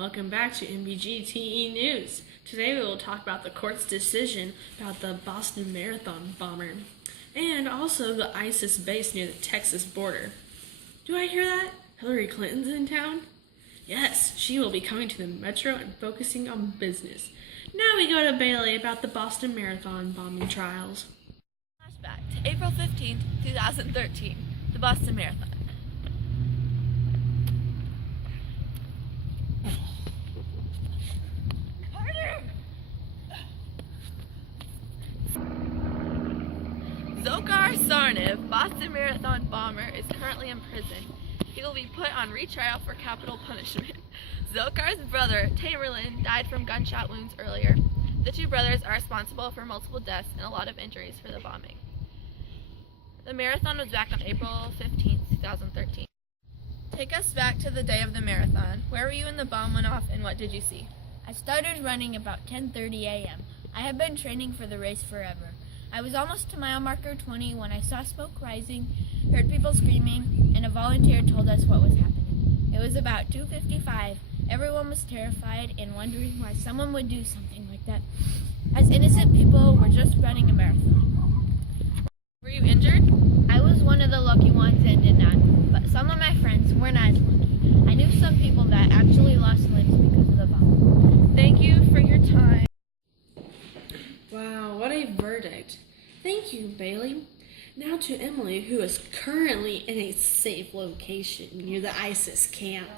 welcome back to MBGTE News. Today we will talk about the court's decision about the Boston Marathon bomber and also the ISIS base near the Texas border. Do I hear that? Hillary Clinton's in town? Yes, she will be coming to the metro and focusing on business. Now we go to Bailey about the Boston Marathon bombing trials. Flashback to April 15th, 2013, the Boston Marathon. Dzhokhar Tsarnaev, Boston Marathon bomber, is currently in prison. He will be put on retrial for capital punishment. Dzhokhar's brother, Tamerlan, died from gunshot wounds earlier. The two brothers are responsible for multiple deaths and a lot of injuries for the bombing. The marathon was back on April 15th, 2013. Take us back to the day of the marathon. Where were you when the bomb went off and what did you see? I started running about 10:30 a.m. I have been training for the race forever. I was almost to mile marker 20 when I saw smoke rising, heard people screaming, and a volunteer told us what was happening. It was about 2:55. Everyone was terrified and wondering why someone would do something like that, as innocent people were just running a marathon. Were you injured? I was one of the lucky ones and did not, but some of my friends weren't as lucky. I knew some people that actually lost limbs because of the bomb. Thank you for your time. Wow, what a verdict. Thank you, Bailey. Now to Emily, who is currently in a safe location near the ISIS camp.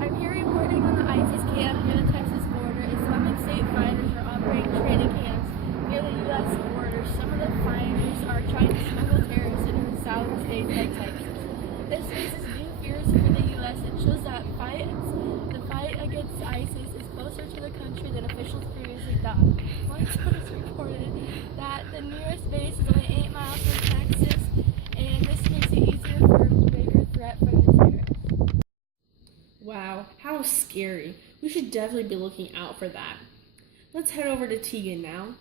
I'm here reporting on the ISIS camp near the Texas border. Islamic State fighters are operating training camps near the U.S. border. Some of the fighters are trying to smuggle terrorists into the southern states like Texas. This raises new fears for the U.S. and shows that the fight against ISIS is closer to the country than officials previously thought. One source reported that the nearest base is only 8 miles from Texas, and this makes it easier for a bigger threat from the terrorists. Wow, how scary. We should definitely be looking out for that. Let's head over to Teagan now.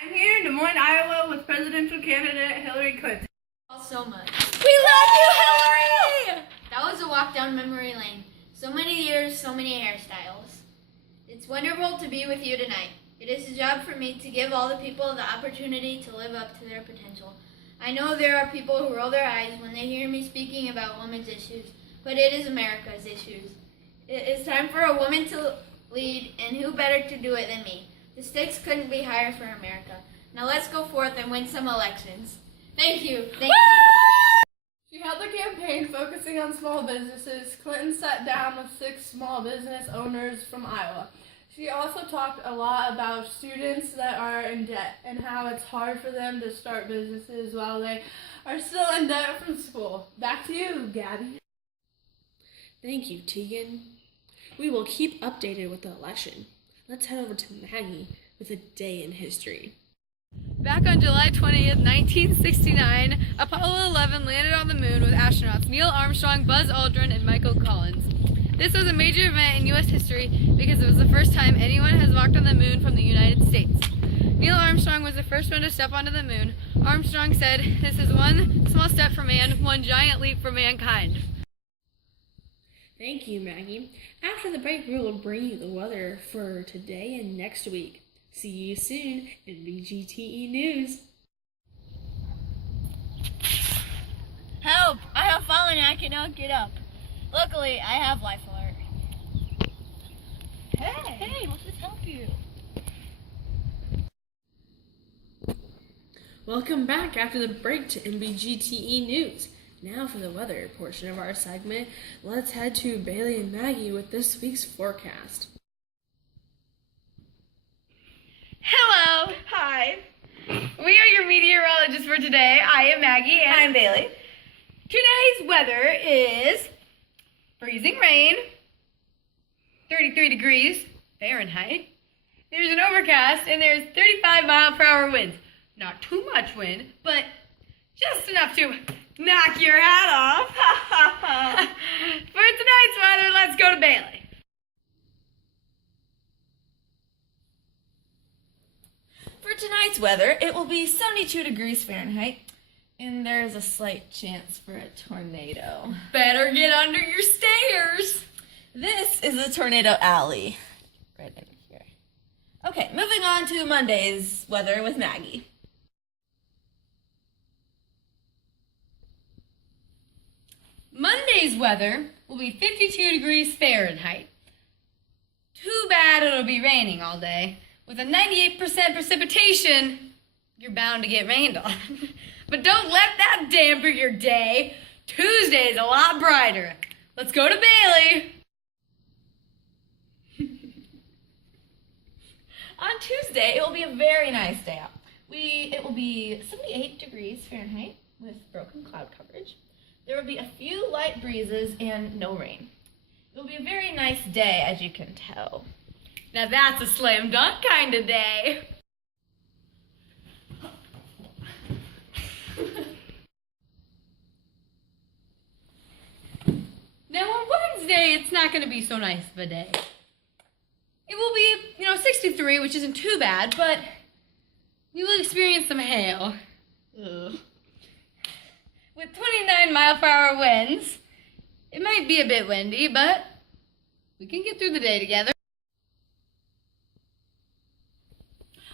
I'm here in Des Moines, Iowa with presidential candidate Hillary Clinton. So much. We love you, Hillary! That was a walk down memory lane. So many years, so many hairstyles. It's wonderful to be with you tonight. It is a job for me to give all the people the opportunity to live up to their potential. I know there are people who roll their eyes when they hear me speaking about women's issues, but it is America's issues. It is time for a woman to lead, and who better to do it than me? The stakes couldn't be higher for America. Now let's go forth and win some elections. Thank you. Thank you. She held the campaign focusing on small businesses. Clinton sat down with 6 small business owners from Iowa. She also talked a lot about students that are in debt and how it's hard for them to start businesses while they are still in debt from school. Back to you, Gabby. Thank you, Teagan. We will keep updated with the election. Let's head over to Maggie with a day in history. Back on July 20th, 1969, Apollo 11 landed on the moon with astronauts Neil Armstrong, Buzz Aldrin, and Michael Collins. This was a major event in U.S. history because it was the first time anyone has walked on the moon from the United States. Neil Armstrong was the first one to step onto the moon. Armstrong said, "This is one small step for man, one giant leap for mankind." Thank you, Maggie. After the break, we will bring you the weather for today and next week. See you soon in MBGTE News. Help! I have fallen and I cannot get up. Luckily, I have life alert. Hey, let's just help you. Welcome back after the break to MBGTE News. Now for the weather portion of our segment, let's head to Bailey and Maggie with this week's forecast. Hello. Hi. We are your meteorologists for today. I am Maggie and I'm Bailey. Today's weather is freezing rain, 33 degrees Fahrenheit. There's an overcast and there's 35-mile-per-hour winds. Not too much wind, but just enough to knock your hat off. For tonight's weather, let's go to Bailey. For tonight's weather, it will be 72 degrees Fahrenheit, And there's a slight chance for a tornado. Better get under your stairs. This is the tornado alley. Right over here. Okay, moving on to Monday's weather with Maggie. Monday's weather will be 52 degrees Fahrenheit. Too bad it'll be raining all day. With a 98% precipitation, you're bound to get rained on. But don't let that damper your day. Tuesday's a lot brighter. Let's go to Bailey. On Tuesday, it will be a very nice day out. It will be 78 degrees Fahrenheit with broken cloud coverage. There will be a few light breezes and no rain. It will be a very nice day, as you can tell. Now that's a slam dunk kind of day. Now on Wednesday, it's not going to be so nice of a day. It will be, 63, which isn't too bad, but we will experience some hail. Ugh. With 29-mile-per-hour winds, it might be a bit windy, but we can get through the day together.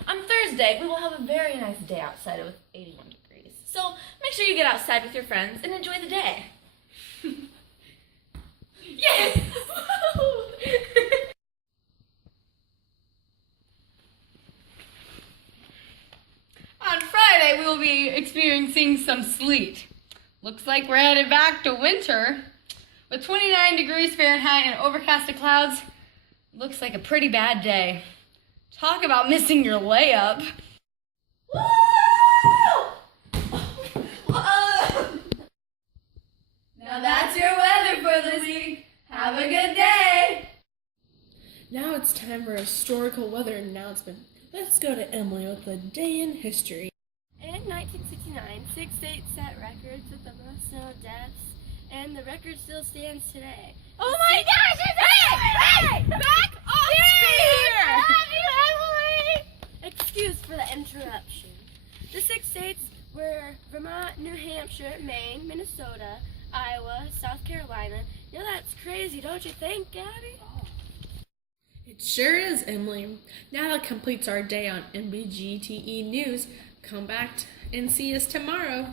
On Thursday, we will have a very nice day outside with 81 degrees. So make sure you get outside with your friends and enjoy the day. Yes! On Friday, we will be experiencing some sleet. Looks like we're headed back to winter. With 29 degrees Fahrenheit and overcast clouds, looks like a pretty bad day. Talk about missing your layup. Now that's your weather for the week. Have a good day. Now it's time for a historical weather announcement. Let's go to Emily with a day in history. In 1969, 6 states set records with the most snow deaths, and the record still stands today. Oh my gosh! Hey! Back off here! Excuse for the interruption. The 6 states were Vermont, New Hampshire, Maine, Minnesota, Iowa, South Carolina. That's crazy, don't you think, Gabby? It sure is, Emily. Now that completes our day on MBGTE News. Come back and see us tomorrow.